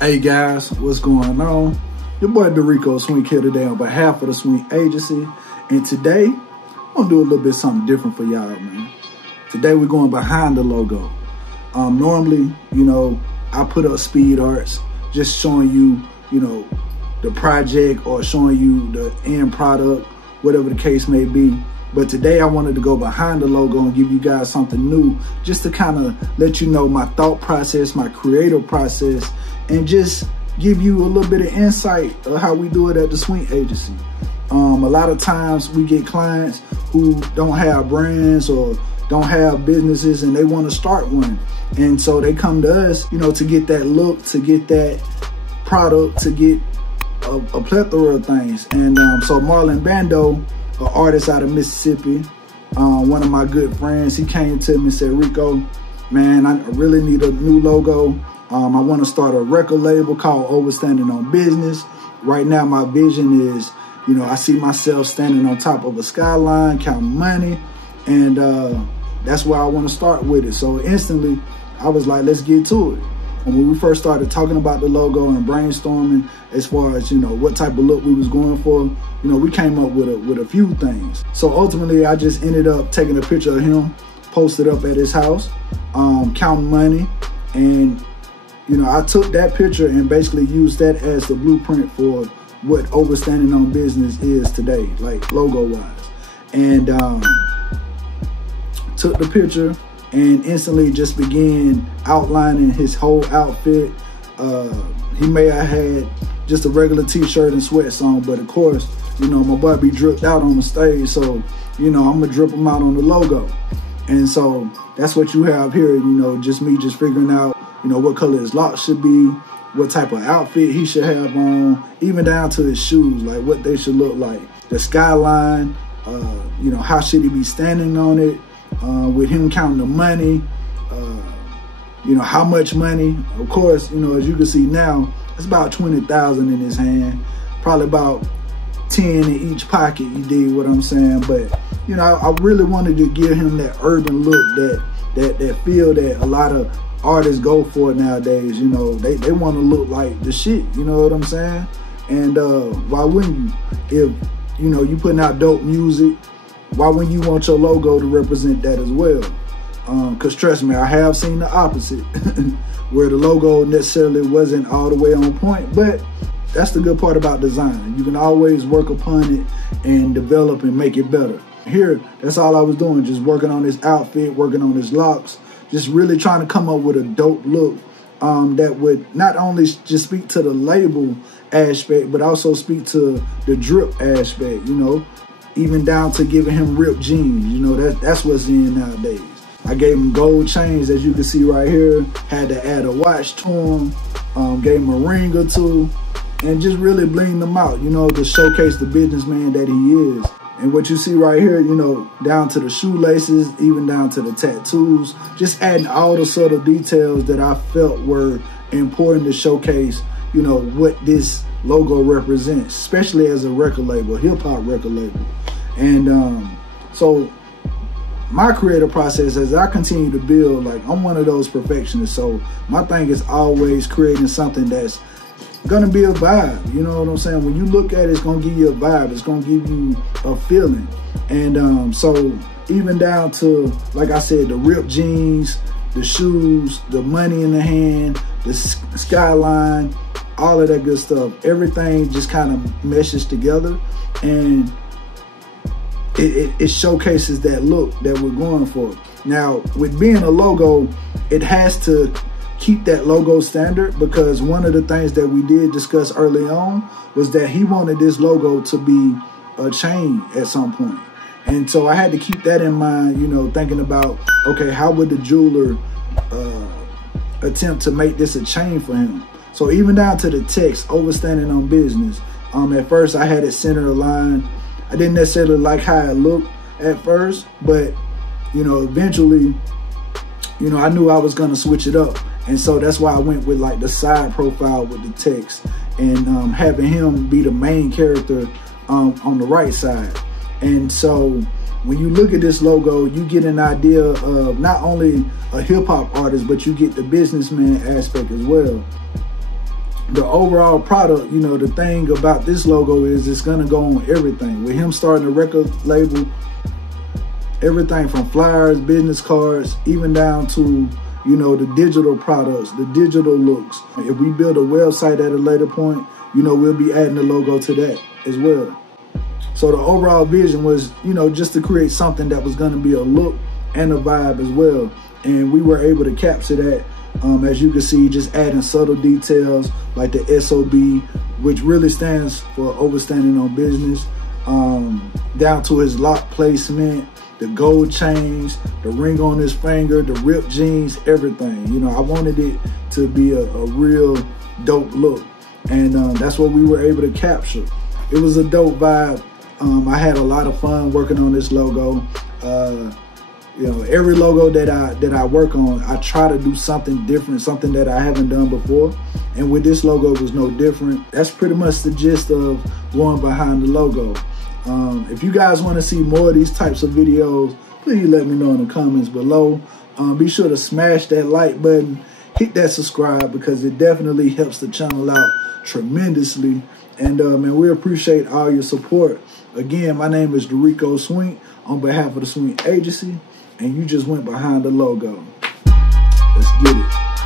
Hey guys, what's going on? Your boy Dorico Swink here today on behalf of the Swink Agency. And today, I'm gonna do a little bit something different for y'all, man. Today we're going behind the logo. Normally, I put up speed arts, just showing you, the project or showing you the end product, whatever the case may be. But today I wanted to go behind the logo and give you guys something new, just to kind of let you know my thought process, my creative process, and just give you a little bit of insight of how we do it at the Swink Agency. A lot of times we get clients who don't have brands or don't have businesses and they want to start one. And so they come to us, to get that look, to get that product, to get a plethora of things. And so Marlon Bando, an artist out of Mississippi, one of my good friends, he came to me and said, Rico, man, I really need a new logo. I want to start a record label called Overstanding on Business. Right now, my vision is, I see myself standing on top of a skyline, counting money, and that's where I want to start with it. So instantly, I was like, let's get to it. And when we first started talking about the logo and brainstorming, as far as, what type of look we was going for, we came up with a few things. So ultimately, I just ended up taking a picture of him, posted up at his house, counting money, and I took that picture and basically used that as the blueprint for what Overstanding on Business is today, like logo-wise. And took the picture and instantly just began outlining his whole outfit. He may have had just a regular t-shirt and sweats on, but of course, my boy be dripped out on the stage, so, I'm gonna drip him out on the logo. And so that's what you have here, just me just figuring out what color his locks should be, what type of outfit he should have on, even down to his shoes, like what they should look like. The skyline, how should he be standing on it, with him counting the money, how much money. Of course, as you can see now, it's about 20,000 in his hand, probably about 10 in each pocket, you dig what I'm saying? But, I really wanted to give him that urban look, that feel that a lot of artists go for nowadays. They want to look like the shit, you know what I'm saying? And why wouldn't you? If you putting out dope music, why wouldn't you want your logo to represent that as well? Because trust me, I have seen the opposite, where the logo necessarily wasn't all the way on point. But that's the good part about design. You can always work upon it and develop and make it better. Here, that's all I was doing, just working on his outfit, working on his locks, just really trying to come up with a dope look that would not only just speak to the label aspect, but also speak to the drip aspect, even down to giving him ripped jeans. That's what's in nowadays. I gave him gold chains, as you can see right here, had to add a watch to him, gave him a ring or two, and just really bling them out, to showcase the businessman that he is. And what you see right here, down to the shoelaces, even down to the tattoos, just adding all the subtle details that I felt were important to showcase, what this logo represents, especially as a record label, hip-hop record label. And so my creative process, as I continue to build, like, I'm one of those perfectionists. So my thing is always creating something that's gonna be a vibe, you know what I'm saying? When you look at it, it's gonna give you a vibe, it's gonna give you a feeling. And so even down to, like I said, the ripped jeans, the shoes, the money in the hand, the skyline, all of that good stuff, everything just kind of meshes together, and it showcases that look that we're going for. Now, with being a logo, it has to keep that logo standard, because one of the things that we did discuss early on was that he wanted this logo to be a chain at some point. And so I had to keep that in mind, thinking about, okay, how would the jeweler attempt to make this a chain for him? So even down to the text, Overstanding on Business, at first I had it center aligned. I didn't necessarily like how it looked at first, but, eventually, I knew I was going to switch it up. And so that's why I went with like the side profile with the text, and having him be the main character on the right side. And so when you look at this logo, you get an idea of not only a hip hop artist, but you get the businessman aspect as well. the overall product, you know, the thing about this logo is it's gonna go on everything. With him starting a record label, everything from flyers, business cards, even down to, you know, the digital products, the digital looks. If we build a website at a later point, you know, we'll be adding the logo to that as well. So the overall vision was, you know, just to create something that was going to be a look and a vibe as well. And we were able to capture that, as you can see, just adding subtle details like the SOB, which really stands for Overstanding on Business, down to his lock placement, the gold chains, the ring on his finger, the ripped jeans, everything. You know, I wanted it to be a real dope look. And that's what we were able to capture. It was a dope vibe. I had a lot of fun working on this logo. You know, every logo that I work on, I try to do something different, something that I haven't done before. And with this logo, it was no different. That's pretty much the gist of going behind the logo. If you guys want to see more of these types of videos, please let me know in the comments below. Be sure to smash that like button, hit that subscribe, because it definitely helps the channel out tremendously. And we appreciate all your support. Again, my name is Swink on behalf of the Swink Agency, and you just went behind the logo. Let's get it.